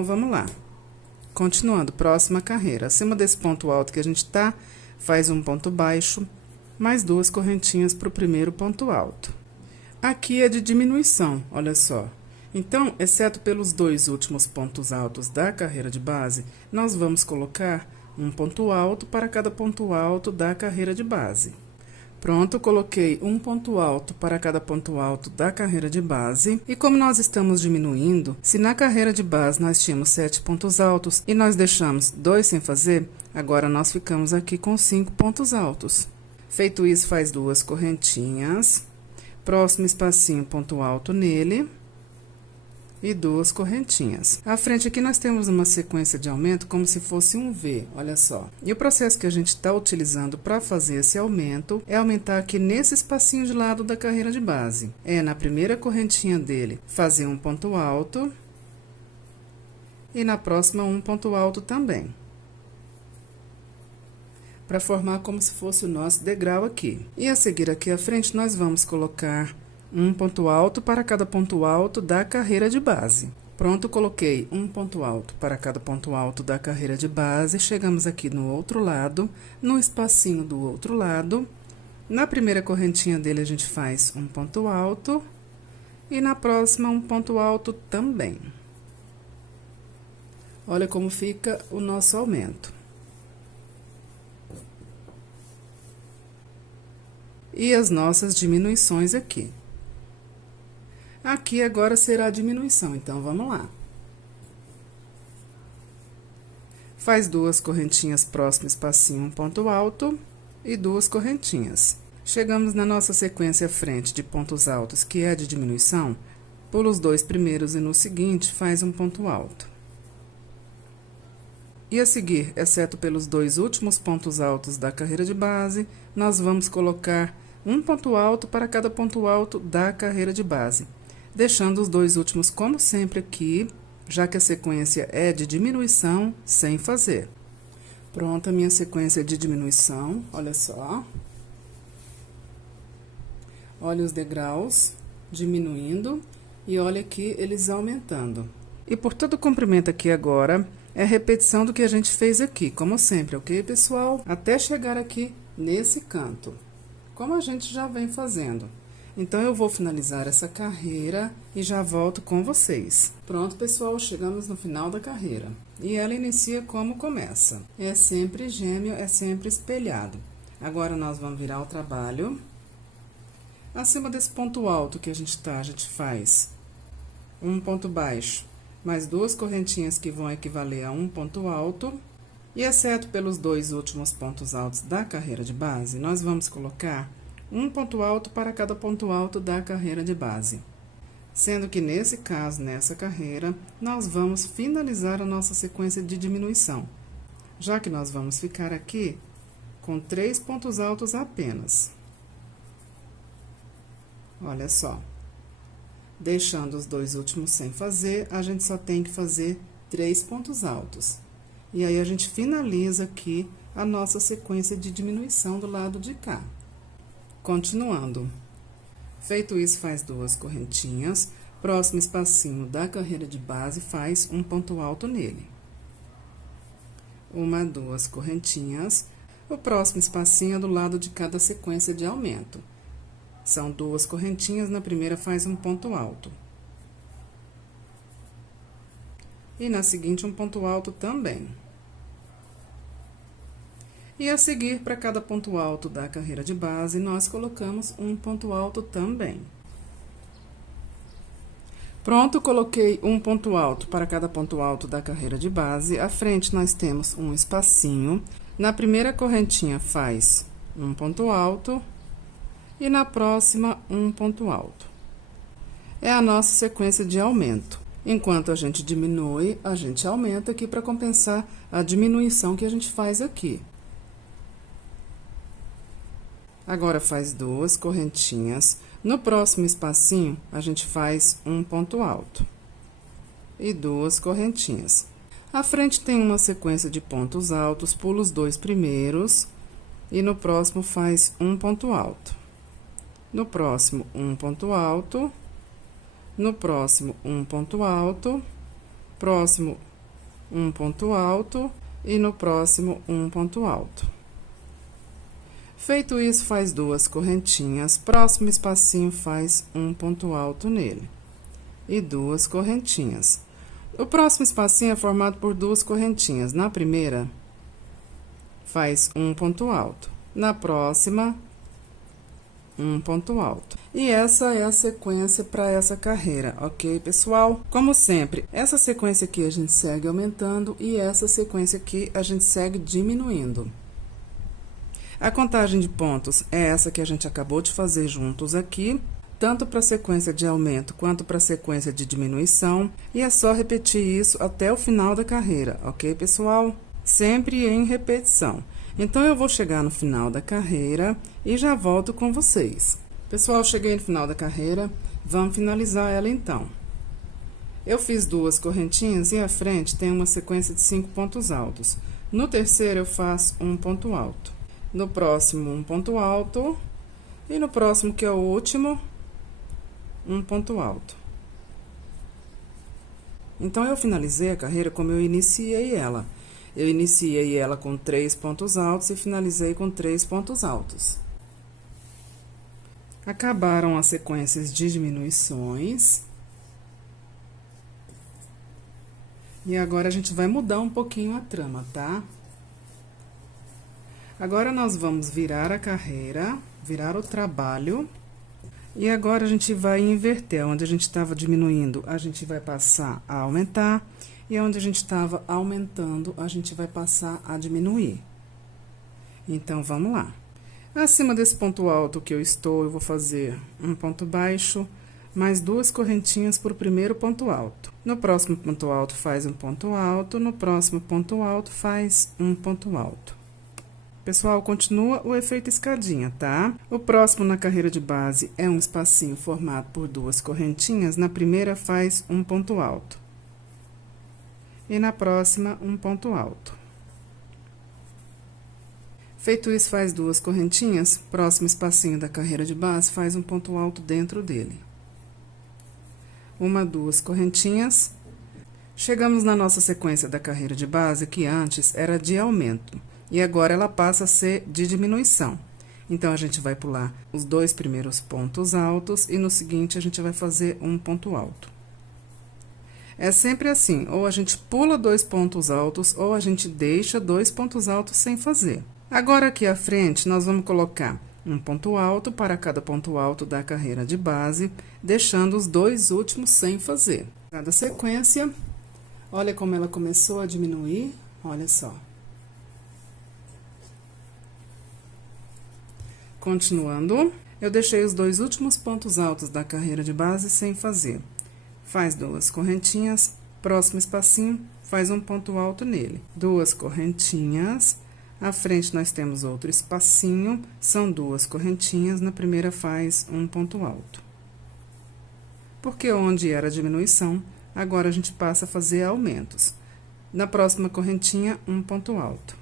Então, vamos lá. Continuando, próxima carreira. Acima desse ponto alto que a gente tá, faz um ponto baixo, mais 2 correntinhas pro primeiro ponto alto. Aqui é de diminuição, olha só. Então, exceto pelos 2 últimos pontos altos da carreira de base, nós vamos colocar um ponto alto para cada ponto alto da carreira de base. Pronto, coloquei um ponto alto para cada ponto alto da carreira de base. E como nós estamos diminuindo, se na carreira de base nós tínhamos 7 pontos altos e nós deixamos 2 sem fazer, agora nós ficamos aqui com 5 pontos altos. Feito isso, faz 2 correntinhas. Próximo espacinho, ponto alto nele. E 2 correntinhas. À frente aqui nós temos uma sequência de aumento como se fosse um V, olha só. E o processo que a gente está utilizando para fazer esse aumento é aumentar aqui nesse espacinho de lado da carreira de base. É na primeira correntinha dele fazer um ponto alto e na próxima um ponto alto também. Para formar como se fosse o nosso degrau aqui. E a seguir aqui à frente nós vamos colocar um ponto alto para cada ponto alto da carreira de base. Pronto, coloquei um ponto alto para cada ponto alto da carreira de base. Chegamos aqui no outro lado, no espacinho do outro lado. Na primeira correntinha dele, a gente faz um ponto alto. E na próxima, um ponto alto também. Olha como fica o nosso aumento. E as nossas diminuições aqui. Aqui agora será a diminuição, então vamos lá. Faz 2 correntinhas próximo espacinho, um ponto alto e 2 correntinhas. Chegamos na nossa sequência frente de pontos altos, que é de diminuição, pula os 2 primeiros e no seguinte faz um ponto alto. E a seguir, exceto pelos 2 últimos pontos altos da carreira de base, nós vamos colocar um ponto alto para cada ponto alto da carreira de base. Deixando os 2 últimos, como sempre, aqui, já que a sequência é de diminuição, sem fazer. Pronta a minha sequência de diminuição, olha só. Olha os degraus diminuindo e olha aqui eles aumentando. E por todo o comprimento aqui agora, é a repetição do que a gente fez aqui, como sempre, ok, pessoal? Até chegar aqui nesse canto, como a gente já vem fazendo. Então, eu vou finalizar essa carreira e já volto com vocês. Pronto, pessoal, chegamos no final da carreira. E ela inicia como começa. É sempre gêmeo, é sempre espelhado. Agora, nós vamos virar o trabalho. Acima desse ponto alto que a gente faz um ponto baixo, mais 2 correntinhas que vão equivaler a um ponto alto. E exceto pelos 2 últimos pontos altos da carreira de base, nós vamos colocar um ponto alto para cada ponto alto da carreira de base. Sendo que, nesse caso, nessa carreira, nós vamos finalizar a nossa sequência de diminuição, já que nós vamos ficar aqui com 3 pontos altos apenas. Olha só. Deixando os 2 últimos sem fazer, a gente só tem que fazer 3 pontos altos. E aí, a gente finaliza aqui a nossa sequência de diminuição do lado de cá. Continuando. Feito isso, faz 2 correntinhas. Próximo espacinho da carreira de base, faz um ponto alto nele. 1, 2 correntinhas. O próximo espacinho é do lado de cada sequência de aumento. São 2 correntinhas, na primeira faz um ponto alto. E na seguinte, um ponto alto também. E a seguir, para cada ponto alto da carreira de base, nós colocamos um ponto alto também. Pronto, coloquei um ponto alto para cada ponto alto da carreira de base. À frente, nós temos um espacinho. Na primeira correntinha, faz um ponto alto. E na próxima, um ponto alto. É a nossa sequência de aumento. Enquanto a gente diminui, a gente aumenta aqui para compensar a diminuição que a gente faz aqui. Agora, faz 2 correntinhas. No próximo espacinho, a gente faz um ponto alto. E 2 correntinhas. À frente tem uma sequência de pontos altos, pula os 2 primeiros. E no próximo, faz um ponto alto. No próximo, um ponto alto. No próximo, um ponto alto. Próximo, um ponto alto e no próximo um ponto alto. Feito isso, faz duas correntinhas, próximo espacinho faz um ponto alto nele e duas correntinhas. O próximo espacinho é formado por duas correntinhas. Na primeira, faz um ponto alto. Na próxima, um ponto alto. E essa é a sequência para essa carreira, ok, pessoal? Como sempre, essa sequência aqui a gente segue aumentando e essa sequência aqui a gente segue diminuindo. A contagem de pontos é essa que a gente acabou de fazer juntos aqui, tanto para a sequência de aumento quanto para a sequência de diminuição, e é só repetir isso até o final da carreira, ok, pessoal? Sempre em repetição. Então, eu vou chegar no final da carreira e já volto com vocês. Pessoal, cheguei no final da carreira, vamos finalizar ela então. Eu fiz duas correntinhas e à frente tem uma sequência de 5 pontos altos. No terceiro, eu faço um ponto alto. No próximo, um ponto alto. E no próximo, que é o último, um ponto alto. Então, eu finalizei a carreira como eu iniciei ela. Eu iniciei ela com 3 pontos altos e finalizei com 3 pontos altos. Acabaram as sequências de diminuições. E agora, a gente vai mudar um pouquinho a trama, tá? Agora, nós vamos virar a carreira, virar o trabalho. E agora, a gente vai inverter. Onde a gente estava diminuindo, a gente vai passar a aumentar. E onde a gente estava aumentando, a gente vai passar a diminuir. Então, vamos lá. Acima desse ponto alto que eu estou, eu vou fazer um ponto baixo, mais duas correntinhas para o primeiro ponto alto. No próximo ponto alto, faz um ponto alto. No próximo ponto alto, faz um ponto alto. Pessoal, continua o efeito escadinha, tá? O próximo na carreira de base é um espacinho formado por duas correntinhas. Na primeira, faz um ponto alto. E na próxima, um ponto alto. Feito isso, faz duas correntinhas, próximo espacinho da carreira de base, faz um ponto alto dentro dele. Uma, duas correntinhas. Chegamos na nossa sequência da carreira de base, que antes era de aumento, e agora ela passa a ser de diminuição. Então, a gente vai pular os dois primeiros pontos altos, e no seguinte, a gente vai fazer um ponto alto. É sempre assim, ou a gente pula dois pontos altos, ou a gente deixa dois pontos altos sem fazer. Agora, aqui à frente, nós vamos colocar um ponto alto para cada ponto alto da carreira de base, deixando os dois últimos sem fazer. Cada sequência, olha como ela começou a diminuir, olha só. Continuando, eu deixei os dois últimos pontos altos da carreira de base sem fazer. Faz duas correntinhas, próximo espacinho, faz um ponto alto nele. Duas correntinhas, à frente nós temos outro espacinho, são duas correntinhas, na primeira faz um ponto alto. Porque onde era diminuição, agora a gente passa a fazer aumentos. Na próxima correntinha, um ponto alto.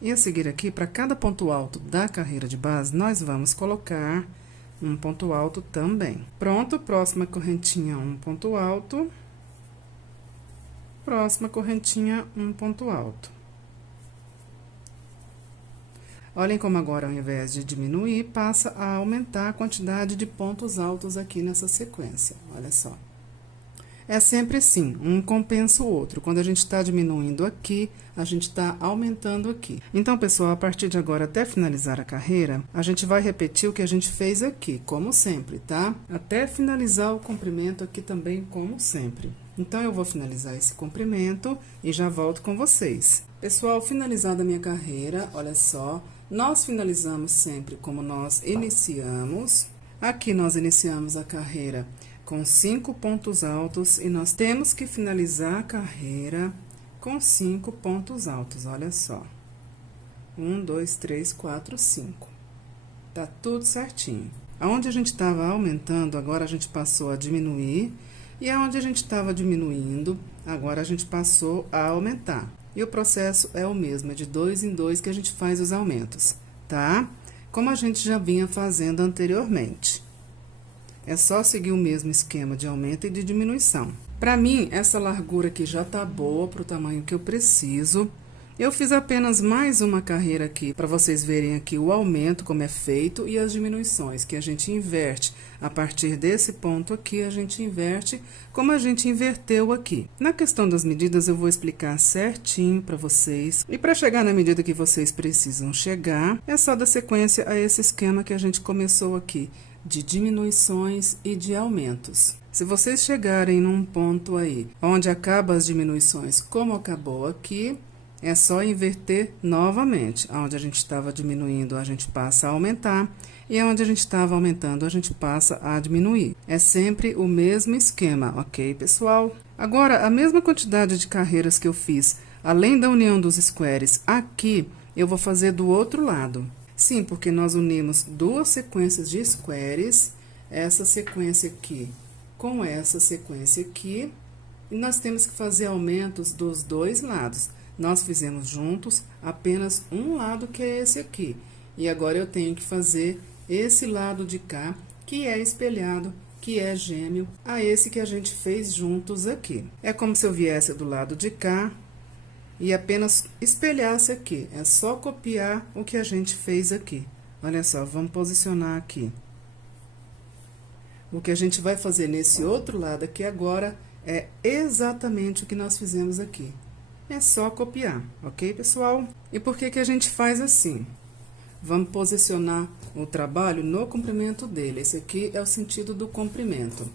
E a seguir aqui, para cada ponto alto da carreira de base, nós vamos colocar um ponto alto também. Pronto, próxima correntinha, um ponto alto. Próxima correntinha, um ponto alto. Olhem como agora, ao invés de diminuir, passa a aumentar a quantidade de pontos altos aqui nessa sequência. Olha só. É sempre assim, um compensa o outro. Quando a gente está diminuindo aqui, a gente está aumentando aqui. Então, pessoal, a partir de agora, até finalizar a carreira, a gente vai repetir o que a gente fez aqui, como sempre, tá? Até finalizar o comprimento aqui também, como sempre. Então, eu vou finalizar esse comprimento e já volto com vocês. Pessoal, finalizada a minha carreira, olha só, nós finalizamos sempre como nós iniciamos. Aqui, nós iniciamos a carreira com 5 pontos altos e nós temos que finalizar a carreira com 5 pontos altos, olha só. 1, 2, 3, 4, 5. Tá tudo certinho. Aonde a gente estava aumentando, agora a gente passou a diminuir. E aonde a gente estava diminuindo, agora a gente passou a aumentar. E o processo é o mesmo, é de 2 em 2 que a gente faz os aumentos, tá? Como a gente já vinha fazendo anteriormente. É só seguir o mesmo esquema de aumento e de diminuição. Para mim, essa largura aqui já tá boa pro tamanho que eu preciso. Eu fiz apenas mais uma carreira aqui, para vocês verem aqui o aumento, como é feito, e as diminuições, que a gente inverte. A partir desse ponto aqui, a gente inverte como a gente inverteu aqui. Na questão das medidas, eu vou explicar certinho para vocês. E para chegar na medida que vocês precisam chegar, é só dar sequência a esse esquema que a gente começou aqui, de diminuições e de aumentos. Se vocês chegarem num ponto aí, onde acaba as diminuições, como acabou aqui, é só inverter novamente. Onde a gente estava diminuindo, a gente passa a aumentar. E onde a gente estava aumentando, a gente passa a diminuir. É sempre o mesmo esquema, ok, pessoal? Agora, a mesma quantidade de carreiras que eu fiz, além da união dos squares aqui, eu vou fazer do outro lado. Sim, porque nós unimos duas sequências de squares, essa sequência aqui com essa sequência aqui, e nós temos que fazer aumentos dos dois lados. Nós fizemos juntos apenas um lado, que é esse aqui. E agora eu tenho que fazer esse lado de cá, que é espelhado, que é gêmeo, a esse que a gente fez juntos aqui. É como se eu viesse do lado de cá e apenas espelhasse aqui. É só copiar o que a gente fez aqui. Olha só, vamos posicionar aqui. O que a gente vai fazer nesse outro lado aqui agora é exatamente o que nós fizemos aqui. É só copiar, ok, pessoal? E por que que a gente faz assim? Vamos posicionar o trabalho no comprimento dele. Esse aqui é o sentido do comprimento.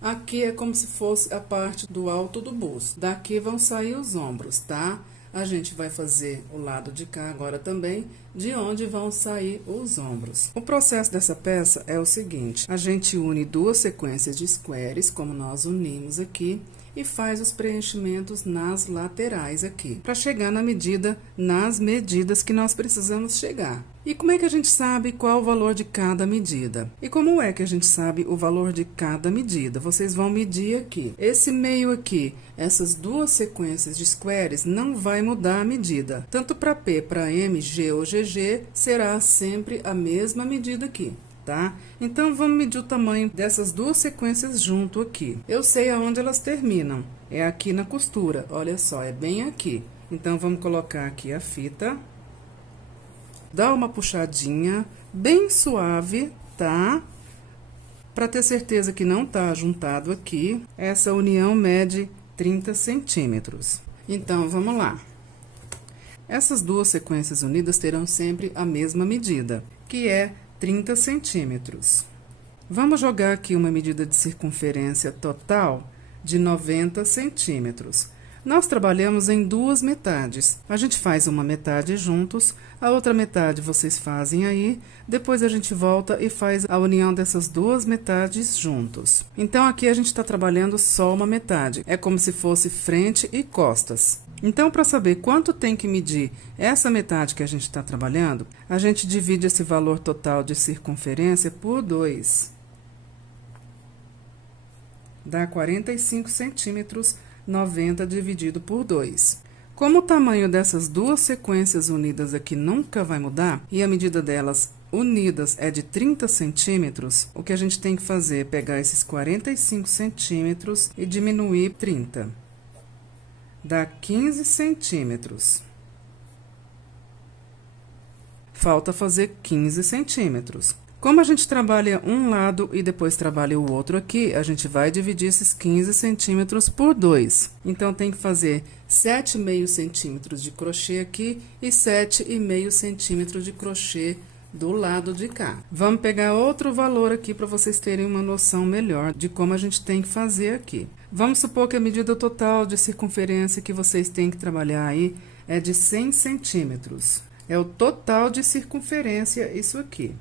Aqui é como se fosse a parte do alto do busto. Daqui vão sair os ombros, tá? A gente vai fazer o lado de cá agora também, de onde vão sair os ombros. O processo dessa peça é o seguinte: a gente une duas sequências de squares, como nós unimos aqui, e faz os preenchimentos nas laterais aqui, para chegar nas medidas que nós precisamos chegar. E como é que a gente sabe qual o valor de cada medida? E como é que a gente sabe o valor de cada medida? Vocês vão medir aqui. Esse meio aqui, essas duas sequências de squares, não vai mudar a medida. Tanto para P, para M, G ou GG, será sempre a mesma medida aqui. Tá? Então, vamos medir o tamanho dessas duas sequências junto aqui. Eu sei aonde elas terminam. É aqui na costura. Olha só, é bem aqui. Então, vamos colocar aqui a fita. Dá uma puxadinha bem suave, tá? Para ter certeza que não tá juntado aqui. Essa união mede 30 centímetros. Então, vamos lá. Essas duas sequências unidas terão sempre a mesma medida, que é 30 centímetros. Vamos jogar aqui uma medida de circunferência total de 90 centímetros. Nós trabalhamos em duas metades. A gente faz uma metade juntos, a outra metade vocês fazem aí, depois a gente volta e faz a união dessas duas metades juntos. Então, aqui a gente está trabalhando só uma metade. É como se fosse frente e costas. Então, para saber quanto tem que medir essa metade que a gente está trabalhando, a gente divide esse valor total de circunferência por 2. Dá 45 centímetros, 90 dividido por 2. Como o tamanho dessas duas sequências unidas aqui nunca vai mudar, e a medida delas unidas é de 30 centímetros, o que a gente tem que fazer é pegar esses 45 centímetros e diminuir 30. Dá 15 centímetros. Falta fazer 15 centímetros. Como a gente trabalha um lado e depois trabalha o outro aqui, a gente vai dividir esses 15 centímetros por 2. Então, tem que fazer 7,5 centímetros de crochê aqui e 7,5 centímetros de crochê do lado de cá. Vamos pegar outro valor aqui para vocês terem uma noção melhor de como a gente tem que fazer aqui. Vamos supor que a medida total de circunferência que vocês têm que trabalhar aí é de 100 centímetros. É o total de circunferência isso aqui.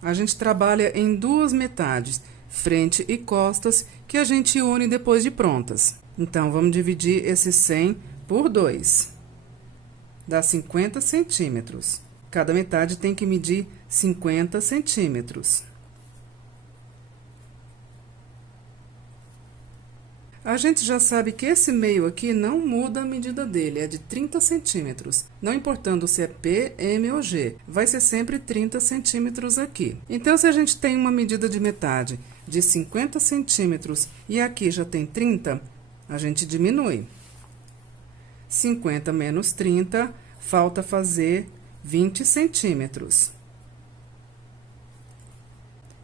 A gente trabalha em duas metades, frente e costas, que a gente une depois de prontas. Então, vamos dividir esse 100 por 2. Dá 50 centímetros. Cada metade tem que medir 50 centímetros. A gente já sabe que esse meio aqui não muda a medida dele, é de 30 centímetros. Não importando se é P, M ou G, vai ser sempre 30 centímetros aqui. Então, se a gente tem uma medida de metade de 50 centímetros e aqui já tem 30, a gente diminui. 50 menos 30, falta fazer 20 centímetros.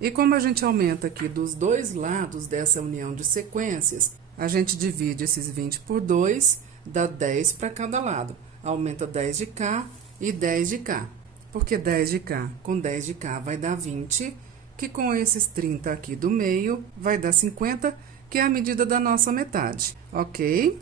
E como a gente aumenta aqui dos dois lados dessa união de sequências, a gente divide esses 20 por 2, dá 10 para cada lado. Aumenta 10 de cá e 10 de cá. Porque 10 de cá com 10 de cá vai dar 20, que com esses 30 aqui do meio vai dar 50, que é a medida da nossa metade, ok?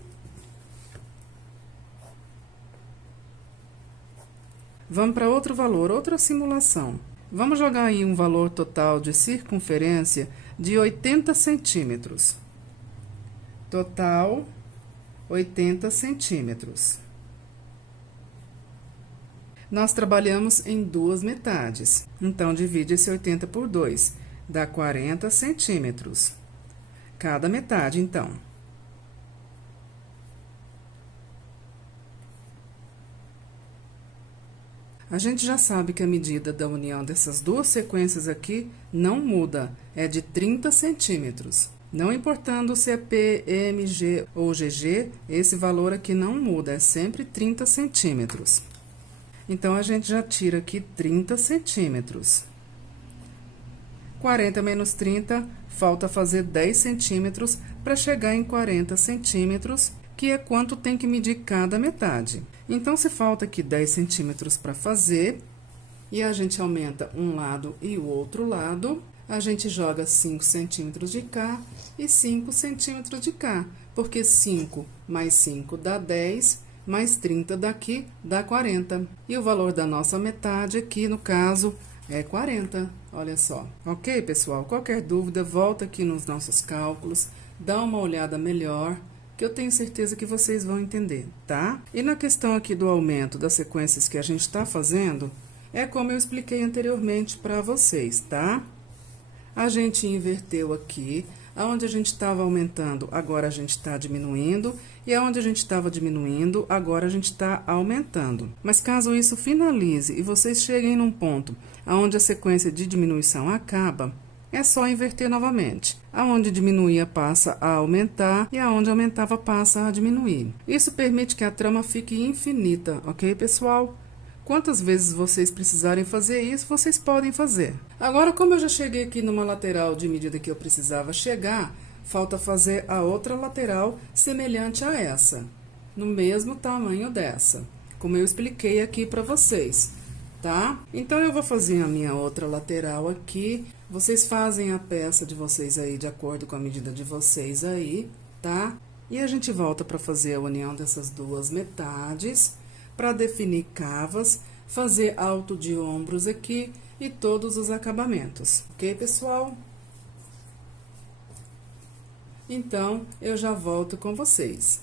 Vamos para outro valor, outra simulação. Vamos jogar aí um valor total de circunferência de 80 centímetros. Total, 80 centímetros. Nós trabalhamos em duas metades, então divide esse 80 por 2, dá 40 centímetros. Cada metade, então. A gente já sabe que a medida da união dessas duas sequências aqui não muda, é de 30 centímetros. Não importando se é P, M, G ou GG, esse valor aqui não muda, é sempre 30 centímetros. Então, a gente já tira aqui 30 centímetros. 40 menos 30, falta fazer 10 centímetros para chegar em 40 centímetros, que é quanto tem que medir cada metade. Então, se falta aqui 10 centímetros para fazer, e a gente aumenta um lado e o outro lado, a gente joga 5 centímetros de cá e 5 centímetros de cá, porque 5 mais 5 dá 10, mais 30 daqui dá 40. E o valor da nossa metade aqui, no caso, é 40, olha só. Ok, pessoal? Qualquer dúvida, volta aqui nos nossos cálculos, dá uma olhada melhor, que eu tenho certeza que vocês vão entender, tá? E na questão aqui do aumento das sequências que a gente está fazendo, é como eu expliquei anteriormente para vocês, tá? A gente inverteu aqui, aonde a gente estava aumentando, agora a gente está diminuindo, e aonde a gente estava diminuindo, agora a gente está aumentando. Mas caso isso finalize e vocês cheguem num ponto aonde a sequência de diminuição acaba, é só inverter novamente. Aonde diminuía passa a aumentar e aonde aumentava passa a diminuir. Isso permite que a trama fique infinita, ok, pessoal? Quantas vezes vocês precisarem fazer isso, vocês podem fazer. Agora, como eu já cheguei aqui numa lateral de medida que eu precisava chegar, falta fazer a outra lateral semelhante a essa, no mesmo tamanho dessa, como eu expliquei aqui para vocês, tá? Então, eu vou fazer a minha outra lateral aqui. Vocês fazem a peça de vocês aí de acordo com a medida de vocês aí, tá? E a gente volta para fazer a união dessas duas metades, para definir cavas, fazer alto de ombros aqui e todos os acabamentos, ok, pessoal? Então, eu já volto com vocês.